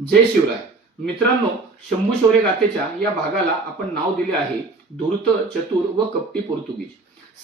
जय शिवराय. मित्रांनो शंभू शौर्य गाथेच्या या भागाला आपण नाव दिले आहे धूर्त चतुर व कपटी पोर्तुगीज.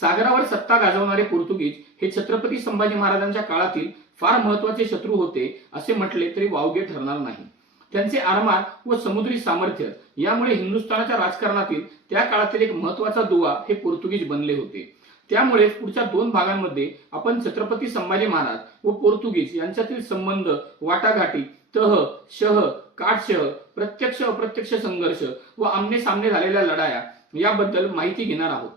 सागरावर सत्ता गाजवणारे पोर्तुगीज हे छत्रपती संभाजी महाराजांच्या काळातील फार महत्त्वाचे शत्रू होते असे म्हटले तरी वावगे ठरणार नाही. त्यांचे आरमार व समुद्री सामर्थ्य यामुळे हिंदुस्थानाच्या राजकारणातील त्या काळातील एक महत्त्वाचा दुवा हे पोर्तुगीज बनले होते. त्यामुळे पुढच्या दोन भागांमध्ये आपण छत्रपती संभाजी महाराज व पोर्तुगीज यांच्यातील संबंध वाटाघाटी तह शह काटशह प्रत्यक्ष अप्रत्यक्ष संघर्ष व आमने सामने झालेल्या लढाया याबद्दल माहिती घेणार आहोत.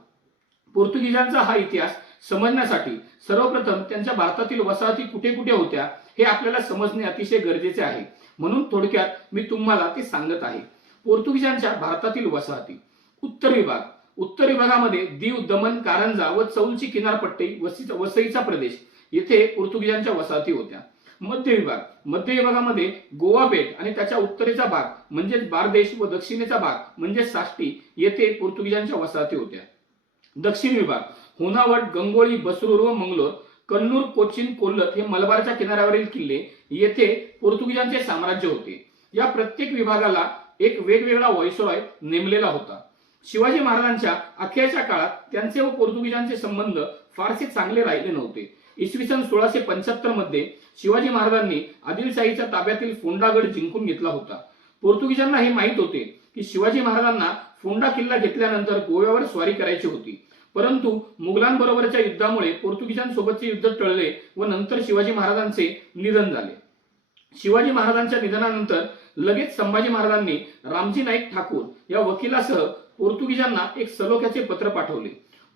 पोर्तुगीजांचा हा इतिहास समजण्यासाठी सर्वप्रथम त्यांच्या भारतातील वसाहती कुठे कुठे होत्या हे आपल्याला समजणे अतिशय गरजेचे आहे. म्हणून थोडक्यात मी तुम्हाला ते सांगत आहे. पोर्तुगीजांच्या भारतातील वसाहती उत्तर विभाग. उत्तर विभागामध्ये दीव दमन कारंजा व चौलची किनारपट्टी वसईचा प्रदेश. येथे पोर्तुगीजांच्या वसाहती होत्या. मध्य विभाग. मध्य विभागामध्ये गोवा बेट आणि त्याच्या उत्तरेचा भाग म्हणजेच बारदेश व दक्षिणेचा भाग म्हणजे साष्टी येथे पोर्तुगीजांच्या वसाहती होत्या. दक्षिण विभाग होनावट गंगोळी बसरूर व मंगलोर कन्नूर कोचिन कोल्लत हे मलबारच्या किनाऱ्यावरील किल्ले येथे पोर्तुगीजांचे साम्राज्य होते. या प्रत्येक विभागाला एक वेगवेगळा व्हॉइसरॉय नेमलेला होता. शिवाजी महाराजांच्या अखेरच्या काळात त्यांचे व पोर्तुगीजांचे संबंध फारसे चांगले राहिले नव्हते. इसवी सन सोळाशे पंच्याहत्तरमध्ये शिवाजी महाराजांनी आदिलशाहीच्या ताब्यातील फोंडागड जिंकून घेतला होता. पोर्तुगीजांना हे माहीत होते की शिवाजी महाराजांना फोंडा किल्ला घेतल्यानंतर गोव्यावर स्वारी करायची होती. परंतु मुघलांबरोबरच्या युद्धामुळे पोर्तुगीजांसोबतचे युद्ध टळले व नंतर शिवाजी महाराजांचे निधन झाले. शिवाजी महाराजांच्या निधनानंतर लगेच संभाजी महाराजांनी रामजी नाईक ठाकूर या वकिलासह पोर्तुगीजांना एक सलोख्याचे पत्र पाठवले.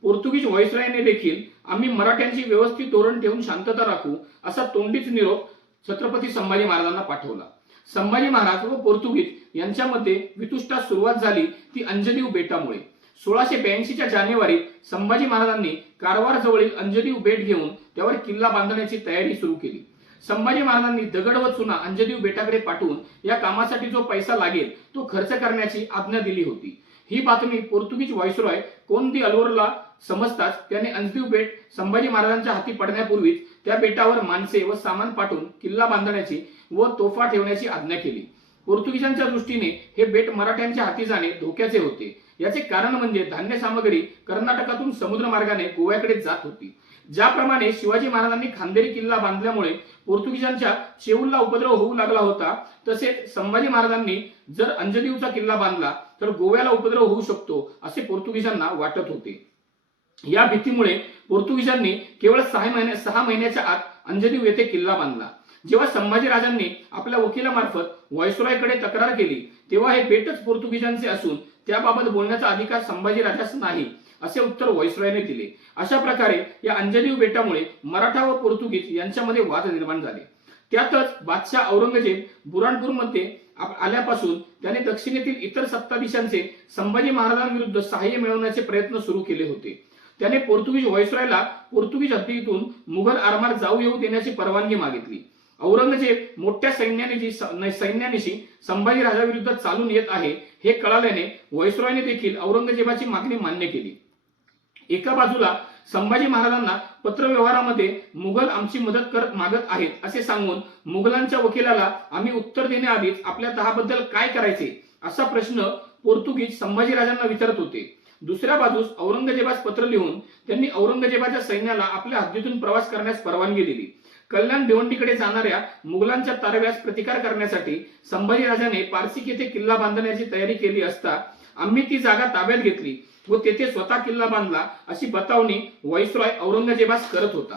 पोर्तुगीज व्हॉइसरायने देखील आम्ही मराठ्यांची व्यवस्थित धोरण ठेवून शांतता राखू असा तोंडीच निरोप छत्रपती संभाजी महाराजांना पाठवला. संभाजी महाराज व पोर्तुगीज यांच्यामध्ये वितुष्टास सुरुवात झाली ती अंजनीव बेटामुळे. सोळाशे ब्याऐंशीच्या जानेवारीत संभाजी महाराजांनी कारवार जवळील अंजनीव बेट घेऊन त्यावर किल्ला बांधण्याची तयारी सुरू केली. संभाजी महाराजांनी दगड व चुना अंजनीव बेटाकडे पाठवून या कामासाठी जो पैसा लागेल तो खर्च करण्याची आज्ञा दिली होती. ही बातमी पोर्तुगीज व्हॉइसरॉय कोणती अलोरला समजताच त्याने अंजदीव बेट संभाजी महाराजांच्या हाती पडण्यापूर्वीच त्या बेटावर माणसे व सामान पाठवून किल्ला बांधण्याची व तोफा ठेवण्याची आज्ञा केली. पोर्तुगीजांच्या दृष्टीने हे बेट मराठ्यांच्या हाती जाणे धोक्याचे होते. याचे कारण म्हणजे धान्य सामग्री कर्नाटकातून समुद्र मार्गाने गोव्याकडे जात होती. ज्याप्रमाणे शिवाजी महाराजांनी खांदेरी किल्ला बांधल्यामुळे पोर्तुगीजांच्या शेऊलला उपद्रव होऊ लागला होता तसेच संभाजी महाराजांनी जर अंजदीवचा किल्ला बांधला तर गोव्याला उपद्रव होऊ शकतो असे पोर्तुगीजांना वाटत होते. या भीतीमुळे पोर्तुगीजांनी केवळ सहा महिन्या सहा महिन्याच्या आत अंजनीव येथे किल्ला बांधला. जेव्हा संभाजी राजांनी आपल्या वकिलामार्फत व्हायसरॉयकडे तक्रार केली तेव्हा हे बेटच पोर्तुगीजांचे असून त्याबाबत बोलण्याचा अधिकार संभाजीराजास नाही असे उत्तर व्हायसरॉयने दिले. अशा प्रकारे या अंजनीव बेटामुळे मराठा व पोर्तुगीज यांच्यामध्ये वाद निर्माण झाले. त्यातच बादशाह औरंगजेब बुराणपूरमध्ये आल्यापासून त्याने दक्षिणेतील इतर सत्ताधीशांचे संभाजी महाराजांविरुद्ध सहाय्य मिळवण्याचे प्रयत्न सुरू केले होते. त्याने पोर्तुगीज व्हॉइसरॉयला पोर्तुगीज हद्दीतून मुघल आरमार जाऊ येऊ देण्याची परवानगी मागितली. औरंगजेब मोठ्या सैन्यानिशी सैन्यानिशी संभाजी राजाविरुद्ध चालून येत आहे हे कळाल्याने व्हॉइसरॉयने देखील औरंगजेबाची मागणी मान्य केली. एका बाजूला संभाजी महाराजांना पत्रव्यवहारामध्ये मुघल आमची मदत करत मागत आहेत असे सांगून मुघलांच्या वकिलाला आम्ही उत्तर देण्याआधीच आपल्या तहाबद्दल काय करायचे असा प्रश्न पोर्तुगीज संभाजी राजांना विचारत होते. दुसऱ्या बाजूस औरंगजेबास पत्र लिहून त्यांनी औरंगजेबाच्या सैन्याला आपल्या हद्दीतून प्रवास करण्यास परवानगी दिली. कल्याण भिवंडीकडे जाणाऱ्या मुघलांच्या तारव्यास प्रतिकार करण्यासाठी संभाजी राजाने पारसिक येथे किल्ला बांधण्याची तयारी केली असता आम्ही ती जागा ताब्यात घेतली. व तेथे स्वतः किल्ला बांधला अशी बतावणी व्हॉइसरॉय औरंगजेबास करत होता.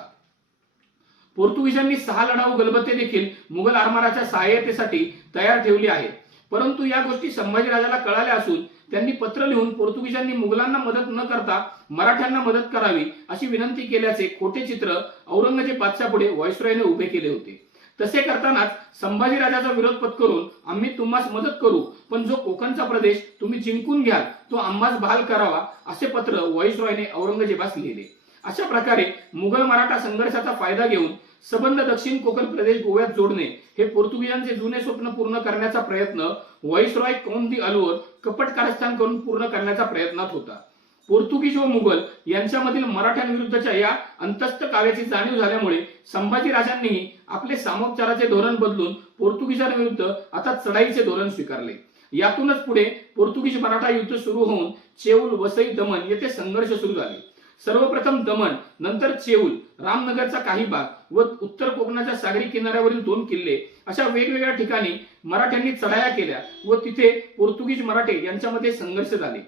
पोर्तुगीजांनी सहा लढाऊ गलबते देखील मुघल आरमाराच्या सहाय्यतेसाठी तयार ठेवली आहेत. परंतु या गोष्टी संभाजीराजाला कळाल्या असून त्यांनी पत्र लिहून पोर्तुगीजांनी मुघलांना मदत न करता मराठ्यांना मदत करावी अशी विनंती केल्याचे खोटे चित्र औरंगजेब बादशापुढे व्हॉइसरॉयने उभे केले होते. तसे करतानाच संभाजीराजाचा विरोध पत्करून आम्ही तुम्हास मदत करू. पण जो कोकणचा प्रदेश तुम्ही जिंकून घ्याल तो आम्हास बहाल करावा असे पत्र व्हॉइसरॉयने औरंगजेबास लिहिले. अशा प्रकारे मुघल मराठा संघर्षाचा फायदा घेऊन सबंध दक्षिण कोकण प्रदेश गोव्यात जोडणे हे पोर्तुगीजांचे जुने स्वप्न पूर्ण करण्याचा प्रयत्न व्हॉइसरॉय कौन दी अलवर कपट कारस्थान करून पूर्ण करण्याचा प्रयत्नात होता. पोर्तुगीज व मुघल यांच्यामधील मराठ्यांविरुद्धच्या या अंतस्थ काव्याची जाणीव झाल्यामुळे संभाजी राजांनीही आपले सामोपचाराचे धोरण बदलून पोर्तुगीजांविरुद्ध आता चढाईचे धोरण स्वीकारले. यातूनच पुढे पोर्तुगीज मराठा युद्ध सुरू होऊन चेऊल वसई दमन येथे संघर्ष सुरू झाले. सर्वप्रथम दमन नंतर चेऊल रामनगरचा काही भाग व उत्तर कोकणाच्या सागरी किनाऱ्यावरील दोन किल्ले अशा वेगवेगळ्या ठिकाणी मराठ्यांनी चढाया केल्या व तिथे पोर्तुगीज मराठे यांच्यामध्ये संघर्ष झाले.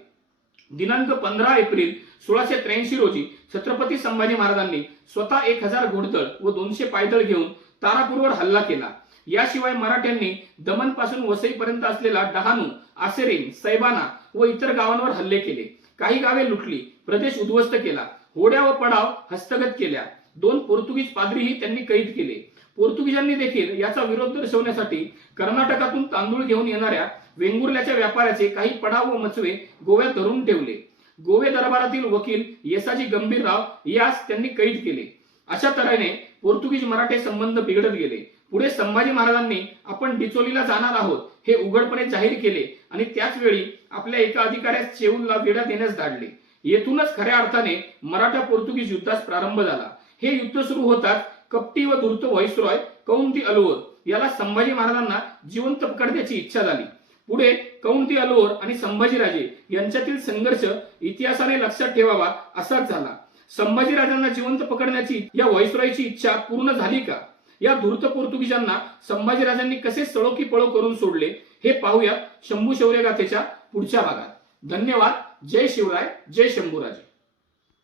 दिनांक पंधरा एप्रिल सोळाशे त्र्याऐंशी रोजी छत्रपती संभाजी महाराजांनी स्वतः एक हजार घोडदळ व दोनशे पायदळ घेऊन तारापूरवर हल्ला केला. याशिवाय मराठ्यांनी दमनपासून वसईपर्यंत असलेला डहाणू आसेरीन सैबाना व इतर गावांवर हल्ले केले. काही गावे लुटली प्रदेश उद्ध्वस्त केला. होड्या व पडाव हस्तगत केल्या. दोन पोर्तुगीज पादरीही त्यांनी कैद केले. पोर्तुगीजांनी देखील याचा विरोध दर्शवण्यासाठी कर्नाटकातून तांदूळ घेऊन येणाऱ्या वेंगुर्ल्याच्या व्यापाऱ्याचे काही पडाव व मचवे गोव्यात धरून ठेवले. गोवे दरबारातील वकील येसाजी गंभीरराव यास त्यांनी कैद केले. अशा तऱ्हेने पोर्तुगीज मराठे संबंध बिघडत गेले. पुढे संभाजी महाराजांनी आपण डिचोलीला जाणार आहोत हे उघडपणे जाहीर केले आणि त्याच वेळी आपल्या एका अधिकाऱ्यास चेऊलला वेढा देण्यास धाडले. येथूनच खऱ्या अर्थाने मराठा पोर्तुगीज युद्धास प्रारंभ झाला. हे युद्ध सुरू होताच कपटी व धूर्त व्हाईसरॉय कौंती अलवर याला संभाजी महाराजांना जिवंत पकडण्याची इच्छा झाली. पुढे कौंती अलोर आणि संभाजीराजे यांच्यातील संघर्ष इतिहासाने लक्षात ठेवावा असाच झाला. संभाजीराजांना जिवंत पकडण्याची या व्हाईसरॉयची इच्छा पूर्ण झाली का? या धूर्त पोर्तुगीजांना संभाजीराजांनी कसे सळोकी पळो करून सोडले हे पाहूया शंभू शौर्य गाथेच्या पुढच्या भागात. धन्यवाद. जय शिवराय. जय शंभूराजे.